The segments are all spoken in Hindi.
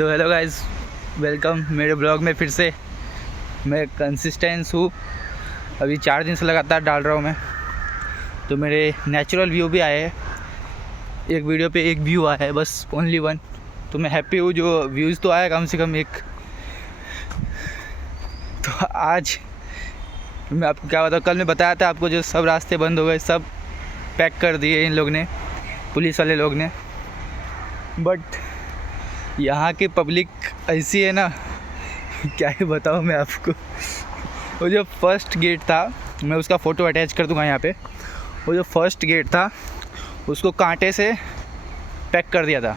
तो हेलो गाइस, वेलकम मेरे ब्लॉग में फिर से। मैं कंसिस्टेंस हूँ, अभी 4 दिन से लगातार डाल रहा हूँ मैं। तो मेरे नेचुरल व्यू भी आए हैं, एक वीडियो पे 1 व्यू आया है बस, ओनली 1। तो मैं हैप्पी हूँ, जो व्यूज़ तो आया कम से कम 1। तो आज मैं आपको क्या बताऊँ, कल मैं बताया था आपको जो सब रास्ते बंद हो गए, सब पैक कर दिए इन लोग ने, पुलिस वाले लोग ने। बट यहाँ की पब्लिक ऐसी है ना, क्या ही बताऊँ मैं आपको। वो जो फर्स्ट गेट था, मैं उसका फ़ोटो अटैच कर दूँगा यहाँ पे। वो जो फर्स्ट गेट था उसको कांटे से पैक कर दिया था।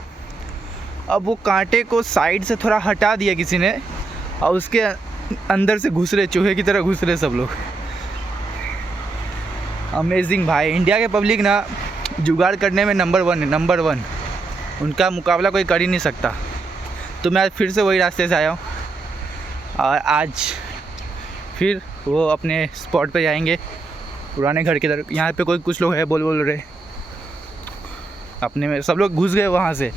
अब वो कांटे को साइड से थोड़ा हटा दिया किसी ने, और उसके अंदर से घुस रहे, चूहे की तरह घुस रहे सब लोग। अमेजिंग भाई, इंडिया के पब्लिक ना जुगाड़ करने में नंबर 1 है, नंबर 1। उनका मुकाबला कोई कर ही नहीं सकता। तो मैं आज फिर से वही रास्ते से आया हूँ, और आज फिर वो अपने स्पॉट पे जाएंगे, पुराने घर की तरफ। यहाँ पे कुछ लोग हैं, बोल रहे अपने में, सब लोग घुस गए वहाँ से।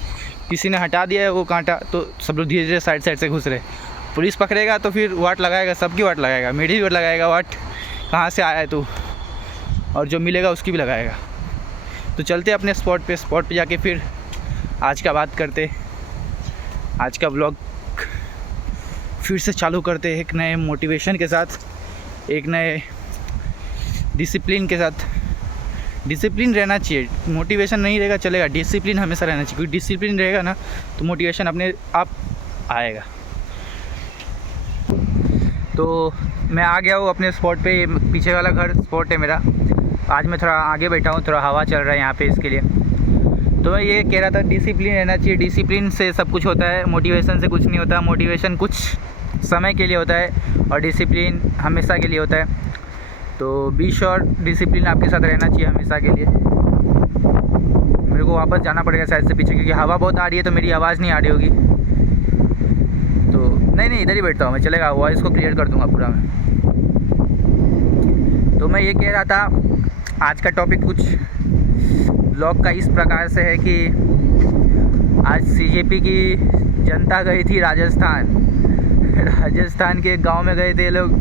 किसी ने हटा दिया है वो कांटा, तो सब लोग धीरे धीरे साइड से घुस रहे। पुलिस पकड़ेगा तो फिर वाट लगाएगा, सबकी वाट लगाएगा, मेरी भी वाट लगाएगा, वाट कहाँ से आया है तू, और जो मिलेगा उसकी भी लगाएगा। तो चलते अपने स्पॉट पे जाके फिर आज का बात करते, आज का व्लॉग फिर से चालू करते एक नए मोटिवेशन के साथ, एक नए डिसिप्लिन के साथ। डिसिप्लिन रहना चाहिए, मोटिवेशन नहीं रहेगा चलेगा, डिसिप्लिन हमेशा रहना चाहिए, क्योंकि डिसिप्लिन रहेगा ना तो मोटिवेशन अपने आप आएगा। तो मैं आ गया हूँ अपने स्पॉट पे, पीछे वाला घर स्पॉट है मेरा। आज मैं थोड़ा आगे बैठा हूँ, थोड़ा हवा चल रहा है यहाँ पे, इसके लिए। तो मैं ये कह रहा था, डिसिप्लिन रहना चाहिए, डिसिप्लिन से सब कुछ होता है, मोटिवेशन से कुछ नहीं होता। मोटिवेशन कुछ समय के लिए होता है और डिसिप्लिन हमेशा के लिए होता है। तो बी श्योर, डिसिप्लिन आपके साथ रहना चाहिए हमेशा के लिए। मेरे को वापस जाना पड़ेगा शायद से पीछे, क्योंकि हवा बहुत आ रही है, तो मेरी आवाज़ नहीं आ रही होगी। तो नहीं इधर ही बैठता हूँ मैं, चलेगा, वॉइस को क्लियर कर दूँगा पूरा मैं। तो मैं ये कह रहा था, आज का टॉपिक कुछ ब्लॉग का इस प्रकार से है कि आज सीजेपी की जनता गई थी राजस्थान के गांव में गए थे लोग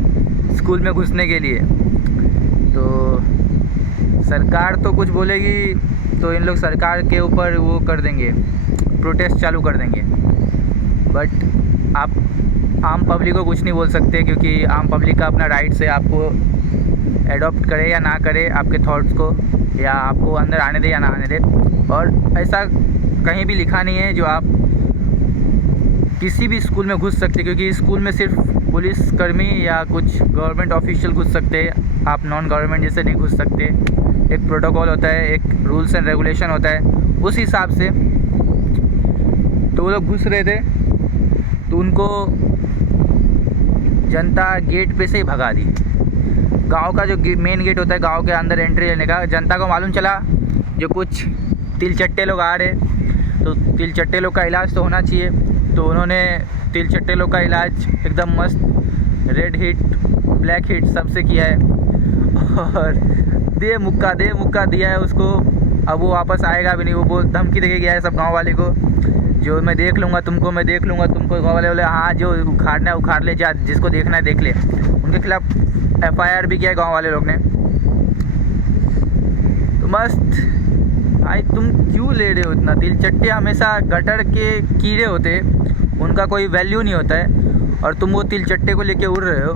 स्कूल में घुसने के लिए। तो सरकार तो कुछ बोलेगी तो इन लोग सरकार के ऊपर वो कर देंगे, प्रोटेस्ट चालू कर देंगे। बट आप आम पब्लिक को कुछ नहीं बोल सकते, क्योंकि आम पब्लिक का अपना राइट्स है, आपको एडॉप्ट करे या ना करे आपके थॉट्स को, या आपको अंदर आने दे या ना आने दे। और ऐसा कहीं भी लिखा नहीं है जो आप किसी भी स्कूल में घुस सकते, क्योंकि स्कूल में सिर्फ पुलिसकर्मी या कुछ गवर्नमेंट ऑफिशियल घुस सकते हैं, आप नॉन गवर्नमेंट जैसे नहीं घुस सकते। एक प्रोटोकॉल होता है, एक रूल्स एंड रेगुलेशन होता है, उस हिसाब से। तो वो लोग घुस रहे थे, तो उनको जनता गेट पे से ही भगा दी। गांव का जो मेन गेट होता है, गांव के अंदर एंट्री लेने का, जनता को मालूम चला जो कुछ तिलचट्टे लोग आ रहे, तो तिलचट्टे लोग का इलाज तो होना चाहिए। तो उन्होंने तिलचट्टे लोग का इलाज एकदम मस्त, रेड हिट, ब्लैक हिट सबसे किया है, और दे मुक्का दिया है उसको। अब वो वापस आएगा भी नहीं, वो बहुत धमकी देके गया है सब गाँव वाले को, जो मैं देख लूँगा तुमको, मैं देख लूँगा तुमको। गाँव वाले बोले हाँ, जो उखाड़ना है उखाड़ ले, जा, जिसको देखना है देख ले। उनके खिलाफ FIR भी किया है गांव वाले लोग ने। तो मस्त भाई, तुम क्यों ले रहे हो इतना? तिलचट्टे हमेशा गटर के कीड़े होते, उनका कोई वैल्यू नहीं होता है, और तुम वो तिलचट्टे को लेके उड़ रहे हो।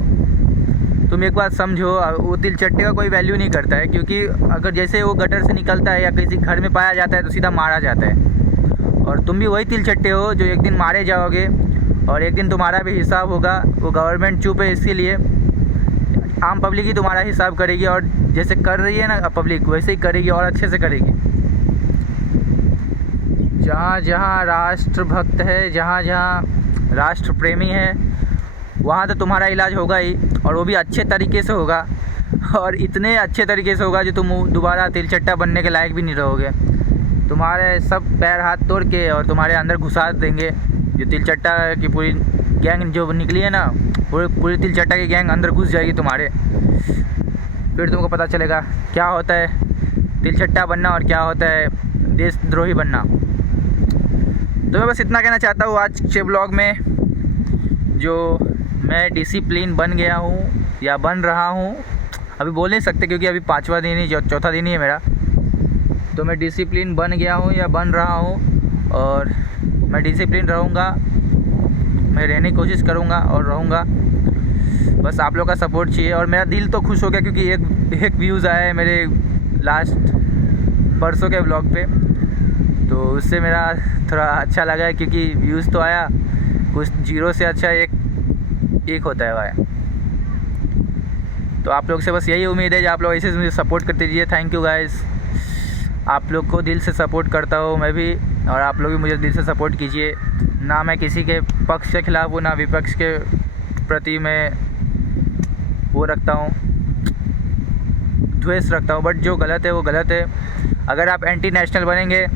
तुम एक बात समझो, वो तिलचट्टे का कोई वैल्यू नहीं करता है, क्योंकि अगर जैसे वो गटर से निकलता है या किसी घर में पाया जाता है तो सीधा मारा जाता है। और तुम भी वही तिलचट्टे हो जो एक दिन मारे जाओगे, और एक दिन तुम्हारा भी हिसाब होगा। वो गवर्नमेंट चुप है, इसीलिए आम पब्लिक ही तुम्हारा हिसाब करेगी, और जैसे कर रही है ना पब्लिक, वैसे ही करेगी, और अच्छे से करेगी। जहाँ जहाँ राष्ट्रभक्त है, जहाँ जहाँ राष्ट्र प्रेमी है, वहाँ तो तुम्हारा इलाज होगा ही, और वो भी अच्छे तरीके से होगा, और इतने अच्छे तरीके से होगा जो तुम दोबारा तिलचट्टा बनने के लायक भी नहीं रहोगे। तुम्हारे सब पैर हाथ तोड़ के और तुम्हारे अंदर घुसा देंगे। जो तिलचट्टा की पूरी गैंग जो निकली है ना, पूरी तिलचट्टा की गैंग अंदर घुस जाएगी तुम्हारे। फिर तुमको पता चलेगा क्या होता है तिलचट्टा बनना और क्या होता है देशद्रोही बनना। तो मैं बस इतना कहना चाहता हूँ आज के ब्लॉग में, जो मैं डिसिप्लिन बन गया हूँ या बन रहा हूँ, अभी बोल नहीं सकते क्योंकि अभी 5वां दिन ही, चौथा दिन ही है मेरा। तो मैं डिसिप्लिन बन गया हूँ या बन रहा हूँ, और मैं डिसिप्लिन रहूँगा, मैं रहने की कोशिश करूँगा और रहूँगा। बस आप लोग का सपोर्ट चाहिए। और मेरा दिल तो खुश हो गया क्योंकि एक व्यूज़ आया है मेरे लास्ट परसों के ब्लॉग पे, तो उससे मेरा थोड़ा अच्छा लगा है क्योंकि व्यूज़ तो आया, कुछ जीरो से अच्छा एक होता है भाई। तो आप लोग से बस यही उम्मीद है कि आप लोग ऐसे मुझे सपोर्ट करते रहिए। थैंक यू गाइस, आप लोग को दिल से सपोर्ट करता हूँ मैं भी, और आप लोग भी मुझे दिल से सपोर्ट कीजिए। ना मैं किसी के पक्ष के खिलाफ़ हूँ, ना विपक्ष के प्रति मैं वो रखता हूँ, द्वेष रखता हूँ, बट जो गलत है वो गलत है। अगर आप एंटी नेशनल बनेंगे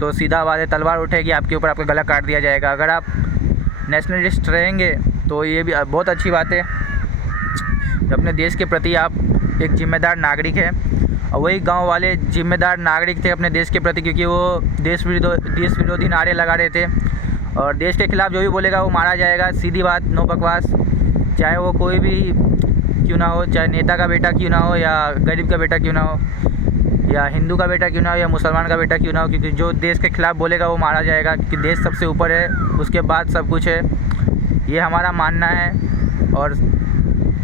तो सीधा वाले तलवार उठेगी आपके ऊपर, आपका गला काट दिया जाएगा। अगर आप नेशनलिस्ट रहेंगे तो ये भी बहुत अच्छी बात है, अपने देश के प्रति आप एक जिम्मेदार नागरिक हैं। और वही गांव वाले जिम्मेदार नागरिक थे अपने देश के प्रति, क्योंकि वो देश विरोधी नारे लगा रहे थे, और देश के खिलाफ़ जो भी बोलेगा वो मारा जाएगा। सीधी बात, नो बकवास। चाहे वो कोई भी क्यों ना हो, चाहे नेता का बेटा क्यों ना हो, या गरीब का बेटा क्यों ना हो, या हिंदू का बेटा क्यों ना हो, या मुसलमान का बेटा क्यों ना हो, क्योंकि जो देश के खिलाफ़ बोलेगा वो मारा जाएगा। क्योंकि देश सबसे ऊपर है, उसके बाद सब कुछ है, ये हमारा मानना है। और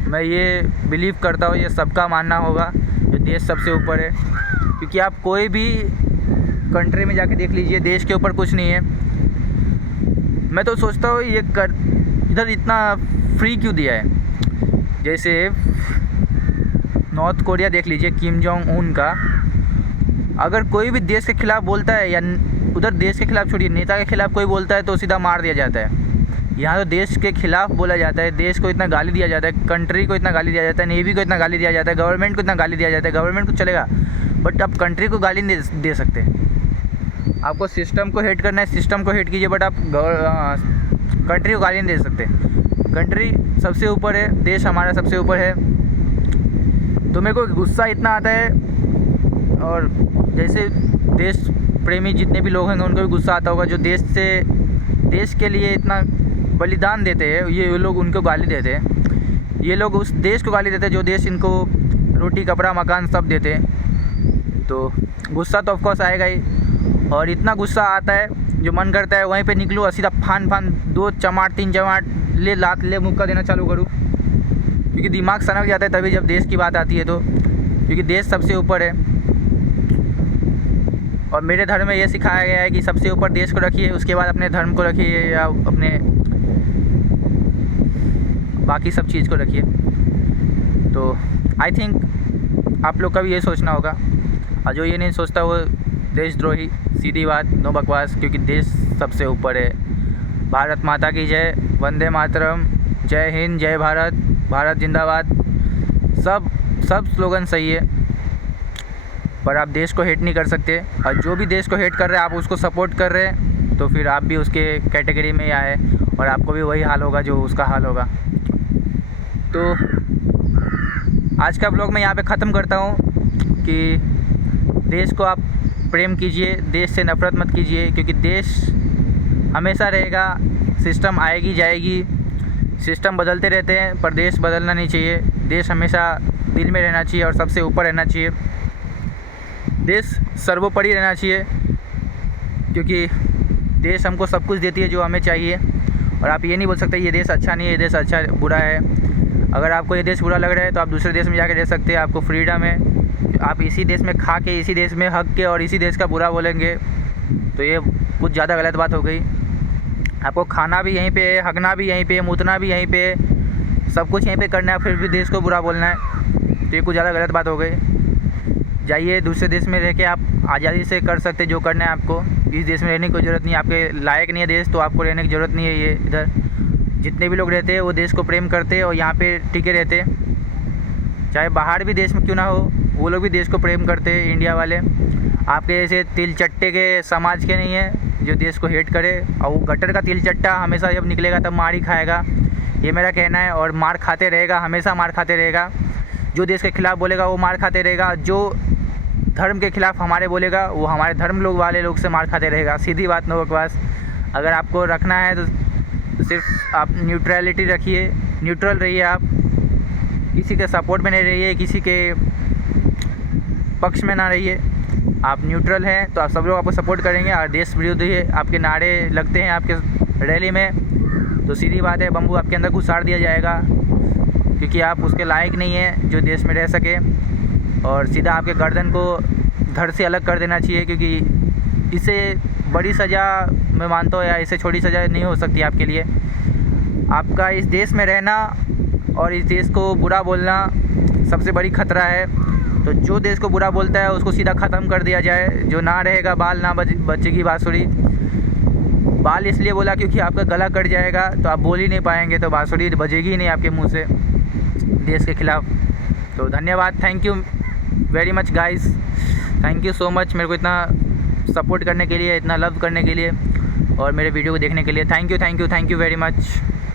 मैं ये बिलीव करता हूँ, ये सबका मानना होगा, जो देश सबसे ऊपर है। क्योंकि आप कोई भी कंट्री में जाके देख लीजिए, देश के ऊपर कुछ नहीं है। मैं तो सोचता हूँ ये इधर इतना फ्री क्यों दिया है। जैसे नॉर्थ कोरिया देख लीजिए, किम जोंग उन का, अगर कोई भी देश के खिलाफ़ बोलता है, या उधर देश के खिलाफ़ छोड़िए, नेता के खिलाफ़ कोई बोलता है तो सीधा मार दिया जाता है। यहाँ तो देश के खिलाफ़ बोला जाता है, देश को इतना गाली दिया जाता है, कंट्री को इतना गाली दिया जाता है, नेवी को इतना गाली दिया जाता है, गवर्नमेंट को इतना गाली दिया जाता है। गवर्नमेंट को चलेगा, बट आप कंट्री को गाली नहीं दे सकते। आपको सिस्टम को हेट करना है, सिस्टम को हेट कीजिए, बट आप कंट्री को गाली नहीं दे सकते। कंट्री सबसे ऊपर है, देश हमारा सबसे ऊपर है। तो मेरे को गुस्सा इतना आता है, और जैसे देश प्रेमी जितने भी लोग होंगे उनको भी गुस्सा आता होगा, जो देश के लिए इतना बलिदान देते हैं, ये लोग उनको गाली देते हैं। ये लोग उस देश को गाली देते हैं जो देश इनको रोटी कपड़ा मकान सब देते हैं। तो गुस्सा तो ऑफकोर्स आएगा ही, और इतना गुस्सा आता है जो मन करता है वहीं पे निकलूँ और सीधा फान 2 चमाट 3 चमाट ले लात ले मुक्का देना चालू करूँ, क्योंकि दिमाग सनक जाता है तभी जब देश की बात आती है तो, क्योंकि देश सबसे ऊपर है। और मेरे धर्म में ये सिखाया गया है कि सबसे ऊपर देश को रखिए, उसके बाद अपने धर्म को रखिए, या अपने बाकी सब चीज़ को रखिए। तो आई थिंक आप लोग का भी ये सोचना होगा, और जो ये नहीं सोचता वो देशद्रोही। सीधी बात, नो बकवास, क्योंकि देश सबसे ऊपर है। भारत माता की जय, वंदे मातरम, जय हिंद, जय भारत, भारत जिंदाबाद, सब स्लोगन सही है, पर आप देश को हेट नहीं कर सकते। और जो भी देश को हेट कर रहे हैं, आप उसको सपोर्ट कर रहे हैं, तो फिर आप भी उसके कैटेगरी में ही आए, और आपको भी वही हाल होगा जो उसका हाल होगा। तो आज का ब्लॉग मैं यहाँ पे ख़त्म करता हूँ कि देश को आप प्रेम कीजिए, देश से नफ़रत मत कीजिए, क्योंकि देश हमेशा रहेगा, सिस्टम आएगी जाएगी, सिस्टम बदलते रहते हैं, पर देश बदलना नहीं चाहिए। देश हमेशा दिल में रहना चाहिए और सबसे ऊपर रहना चाहिए। देश सर्वोपरि रहना चाहिए, क्योंकि देश हमको सब कुछ देती है जो हमें चाहिए। और आप ये नहीं बोल सकते ये देश अच्छा नहीं है, ये देश अच्छा बुरा है। अगर आपको ये देश बुरा लग रहा है तो आप दूसरे देश में जाके रह सकते हैं, आपको फ्रीडम है। आप इसी देश में खा के, इसी देश में हक के और इसी देश का बुरा बोलेंगे तो ये कुछ ज़्यादा गलत बात हो गई। आपको खाना भी यहीं पे है, हकना भी यहीं पे है, मुतना भी यहीं पे है, सब कुछ यहीं पे करना है, फिर भी देश को बुरा बोलना है, तो ये कुछ ज़्यादा गलत बात हो गई। जाइए दूसरे देश में रह के आप आज़ादी से कर सकते जो करना है आपको। इस देश में रहने की कोई ज़रूरत नहीं, आपके लायक नहीं है देश, तो आपको रहने की ज़रूरत नहीं है। ये इधर जितने भी लोग रहते हैं वो देश को प्रेम करते हैं और यहाँ पे टिके रहते हैं, चाहे बाहर भी देश में क्यों ना हो, वो लोग भी देश को प्रेम करते हैं। इंडिया वाले आपके जैसे तिल चट्टे के समाज के नहीं है जो देश को हेट करे, और वो गटर का तिल चट्टा हमेशा जब निकलेगा तब मार ही खाएगा, ये मेरा कहना है। और मार खाते रहेगा, हमेशा मार खाते रहेगा। जो देश के खिलाफ़ बोलेगा वो मार खाते रहेगा, जो धर्म के खिलाफ़ हमारे बोलेगा वो हमारे धर्म लोग वाले लोग से मार खाते रहेगा। सीधी बात, नो बकवास। अगर आपको रखना है तो सिर्फ आप न्यूट्रलिटी रखिए, न्यूट्रल रहिए आप, किसी के सपोर्ट में नहीं रहिए, किसी के पक्ष में ना रहिए। आप न्यूट्रल हैं तो आप सब लोग आपको सपोर्ट करेंगे। और देश विरोधी आपके नारे लगते हैं आपके रैली में तो सीधी बात है बम्बू आपके अंदर घुसाड़ दिया जाएगा, क्योंकि आप उसके लायक नहीं हैं जो देश में रह सके। और सीधा आपके गर्दन को धड़ से अलग कर देना चाहिए, क्योंकि इससे बड़ी सज़ा मैं मानता हूँ या इससे छोटी सज़ा नहीं हो सकती आपके लिए। आपका इस देश में रहना और इस देश को बुरा बोलना सबसे बड़ी खतरा है। तो जो देश को बुरा बोलता है उसको सीधा ख़त्म कर दिया जाए। जो ना रहेगा बाल ना बचेगी बाँसुरी। बाल इसलिए बोला क्योंकि आपका गला कट जाएगा तो आप बोल ही नहीं पाएंगे, तो बाँसुरी बजेगी ही नहीं आपके मुंह से देश के ख़िलाफ़। तो धन्यवाद, thank you very much guys, thank you so much मेरे को इतना सपोर्ट करने के लिए, इतना लव करने के लिए और मेरे वीडियो को देखने के लिए। Thank you very much.